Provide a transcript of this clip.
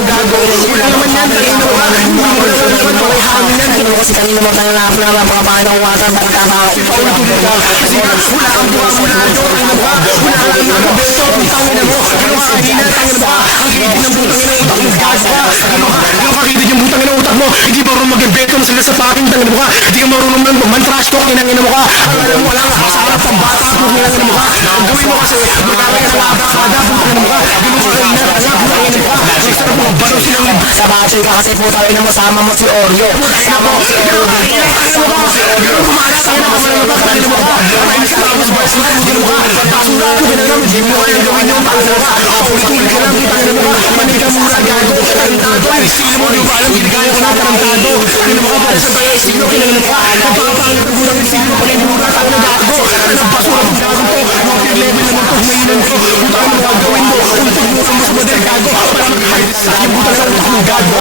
yung gago. Wala naman yan, tayo na ba? Hindi mo naman walang hangin yan. Ano kasi kanina mo tayo na napapakapain ng water para kakakain. Paulit-ulit ka. Kasi wala kang buha, wala kang doon, ang nabuha. Wala kang nakabeto, tangin na mo. Ano ka kanina, tangin na ba? Ang kitid ng butang ina utak mo, gago ka. Ano ka kitid yung butang ina utak mo? Hindi ba marunong mag-beto na sila sa paking tangin na mo ka? Hindi ka marunong man-trash talk, inangin na mo ka. Alam mo, wala ka sa harap ng bata, inangin na mo ka. Ang gawin mo kasi, magkakaya ng abrakada, butang ina mo ka. Ganun ka kanina, tanga, butang ina mo ka. Ang sarap mo, baro silang libas. Sa battery ka kasi puta ina mo sama mo si Oreo. Ina mo, ganun ka kanina, tangin mo ka. Ganun kumalas, tangin na mo ka, tangin mo ka. Tangin sa tapos, bars na, ganun ka. Basura, ganun lang, hindi mo kayang gawin yung tangin mo ka. Paulit-ulit ka lang, tangin mo ka. Manig ka muna, gago. Tarantado, yung estilo mo, di ba alam, ginagaya ko na tarantado. Tangin mo ka, para sa tayo, estilo, kinangin mo ka. Nagpapangit ko ng estilo, pakinura, tangin na gago. Anong basura kong gago to? Multi-level naman to, mainan to. Butang mo, gawin mo. Ultog mo, sa mas model, gago. Para mag-hide sa akin, butang na utak mo, gago.